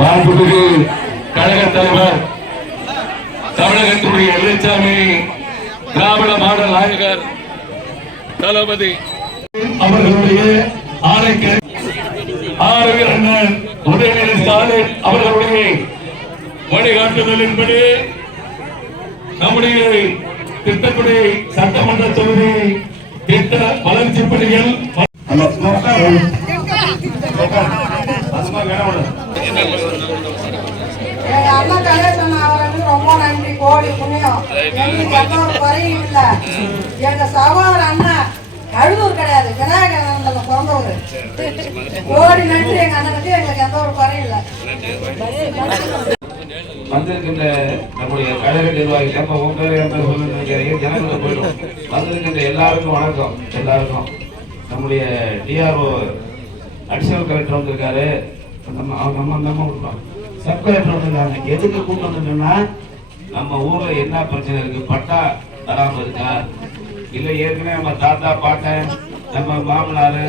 மாண்புமிகு கழக தலைவர் தமிழகத்தினுடைய எல்லைச்சாமி திராவிட மாடல் நாயகர் தளபதி அவர்களுடைய ஆணைக்கு ஆரோக்கிய அண்ணன் உதயநிதி ஸ்டாலின் அவர்களுடைய வழிகாட்டுதலின்படி நம்முடைய திட்டப்படி சட்டமன்ற தொகுதி திட்ட வளர்ச்சி பணிகள் ரொம்ப நன்றி, கோடி புண்ணியம். எங்களுக்கு எந்த ஒரு குறையும் இல்ல. எங்க சகோதர அண்ணன் அழுதூர் கிடையாது, விநாயகர் பிறந்தவர். கோடி நன்றி எங்க அண்ணனுக்கு. எங்களுக்கு எந்த ஒரு குறையும் இல்ல. வந்திருக்கின்ற நம்முடைய கழக நிர்வாகிகள் வந்திருக்கின்ற எல்லாருக்கும் வணக்கம். எல்லாருக்கும் நம்முடைய டிஆர்ஓ அடிஷனல் கலெக்டர் வந்திருக்காரு, சப் கலெக்டர் வந்திருக்காங்க. எதுக்கு கூட்டு வந்துட்டோம்னா, நம்ம ஊர்ல என்ன பிரச்சனை இருக்கு, பட்டா தராம இருக்கா, இல்ல ஏற்கனவே நம்ம தாத்தா பாட்டன் நம்ம மாமனாரு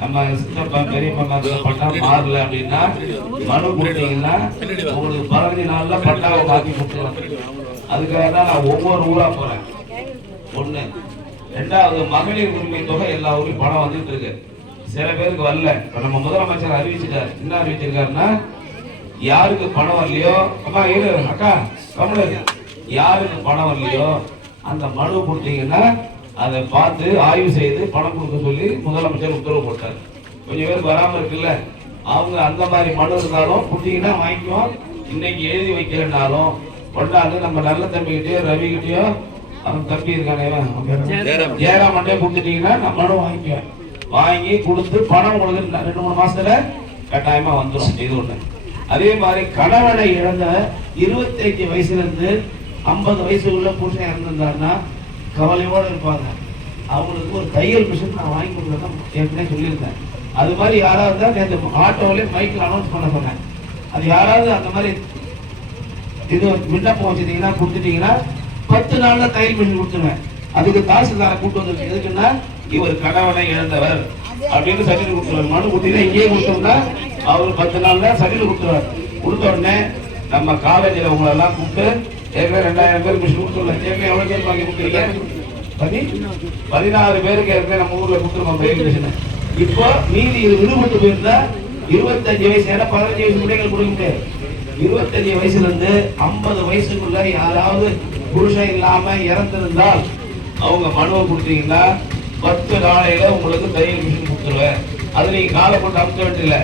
நம்ம சித்தப்பா பெரியப்பா பட்டா மாறல அப்படின்னா மனு கொடுத்தீங்கன்னா உங்களுக்கு 15 நாள்ல பட்டாவை மாற்றி கொடுத்துருவாங்க. அதுக்காக தான் நான் ஒவ்வொரு ஊரா போறேன். ஒண்ணு. ரெண்டாவது, மகளிர் உரிமை தொகை எல்லா ஊர்லயும் பணம் வந்துட்டு இருக்கு. சில பேருக்கு வரல. இப்ப நம்ம முதலமைச்சர் அறிவிச்சிட்டாரு. என்ன அறிவிச்சிருக்காருன்னா, யாருக்கு பணம் வரலையோ, அம்மா இரு அக்கா கமலு, யாருக்கு பணம் வரலையோ அந்த மனு கொடுத்தீங்கன்னா அதை பார்த்து ஆய்வு செய்து பணம் கொடுக்க சொல்லி முதலமைச்சர் உத்தரவு போட்டார். கொஞ்சம் பேருக்கு வராம இருக்குல்ல, அவங்க அந்த மாதிரி மனு இருந்தாலும் கொடுத்தீங்கன்னா வாங்கிக்குவோம். இன்னைக்கு எழுதி வைக்கலனாலும் கொண்டாந்து நம்ம நல்ல தம்பிக்கிட்டயோ ரவிக்கிட்டயோ அவன் தம்பி இருக்கானே ஜெயராமன்ட்டே கொடுத்துட்டீங்கன்னா நம்ம மனு வாங்கிக்குவேன். வாங்கி கொடுத்து பணம் உங்களுக்கு 2-3 மாசத்துல கட்டாயமா வந்துடும். இது ஒண்ணு. அதே மாதிரி கணவனை இழந்த 25 வயசுல இருந்து 50 வயசுக்குள்ள புருஷன் இறந்திருந்தாருன்னா கவலையோட இருப்பாங்க. அவங்களுக்கு ஒரு தையல் மிஷின் நான் வாங்கி கொடுக்குறேன் ஏற்கனவே சொல்லியிருந்தேன். அது மாதிரி யாராவது தான் நேற்று ஆட்டோவிலே மைக்கில் அனௌன்ஸ் பண்ண சொன்னேன். அது யாராவது அந்த மாதிரி இது விண்ணப்பம் வச்சுட்டீங்கன்னா கொடுத்துட்டீங்கன்னா 10 நாள்ல தையல் மிஷின் கொடுத்துருவேன். அதுக்கு தாசில்தாரை கூட்டு வந்து எதுக்குன்னா, இவர் கணவனை இழந்தவர் அப்படின்னு சர்டிஃபிகேட் கொடுத்துருவார். மனு கொடுத்தீங்கன்னா இங்கேயே கொடுத்தோம்னா அவர் 10 நாள்ல சர்டிஃபிகேட் கொடுத்துருவார். கொடுத்த உடனே நம்ம காலேஜில் உங்களை எல்லாம் கூப்பிட்டு ஏற்கனவே 2000 பேர் மிஷின் கொடுத்துருவோம். ஏற்கனவே எவ்வளவு பேர் வாங்கி கொடுத்துருக்கீங்க? 16 பேருக்கு ஏற்கனவே நம்ம ஊர்ல கொடுத்துருக்கோம் தையல் மிஷின். இப்போ மீதி இது விடுபட்டு போயிருந்தா 25 வயசு, ஏன்னா 15 வயசு பிள்ளைகள் கொடுக்க முடியாது. 25 வயசுல இருந்து 50 வயசுக்குள்ள யாராவது புருஷன் இல்லாம இறந்திருந்தால் அவங்க மனுவை கொடுத்தீங்கன்னா 10 நாளையில உங்களுக்கு தையல் மிஷின் கொடுத்துருவேன். அது நீங்க காலை போட்டு அமுக்க வேண்டியதில்ல.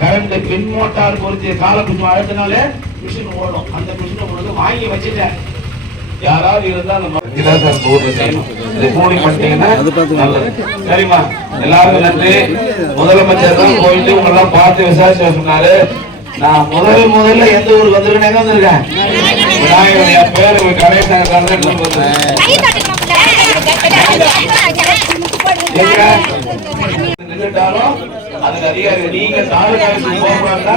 கரண்ட் பின் மோட்டார் பொறுத்திய காலை கொஞ்சம் அழுத்தினாலே மிஷின் ஓடும். அந்த மிஷினை உங்களுக்கு வாங்கி வச்சுட்டேன். யாராவது இருந்தா அந்த சரிமா. எல்லாருக்கும் நன்றி. முதலமைச்சர் தான் போயிட்டு உங்களெல்லாம் பார்த்து விசாரிச்சு சொன்னாரு. நான் முதல்ல எந்த ஊருக்கு வந்திருக்கேன், எங்க வந்திருக்கேன், என் பேரு கணேசன். நின்றுட்டாலும் அதுக்கு அதிகாரி நீங்க தாலுகா போகக்கூடாதுன்னா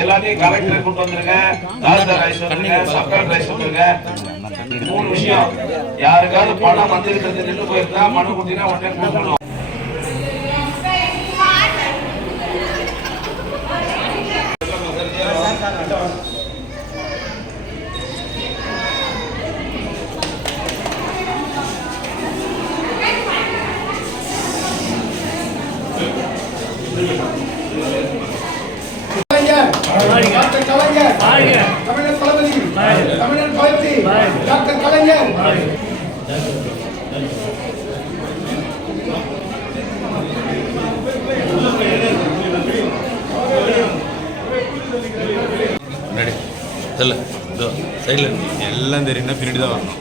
எல்லாத்தையும் கலெக்டரை கூட்டு வந்துருங்க, தாலுகா ரைஸ் வந்துருங்க, சப் கலெக்டர் ரைஸ் வந்துருங்க. 3 விஷயம். யாருக்காவது பணம் வந்திருக்கிறது நின்று போயிருந்தா மனு கொடுத்தீங்கன்னா உடனே கொடுக்கணும். டாக்டர் கலைஞர் தமிழர் தளபதி, தமிழர் வாழ்த்தி டாக்டர் கலைஞர். எல்லாம் தெரியும், பின்னாடி தான் வரணும்.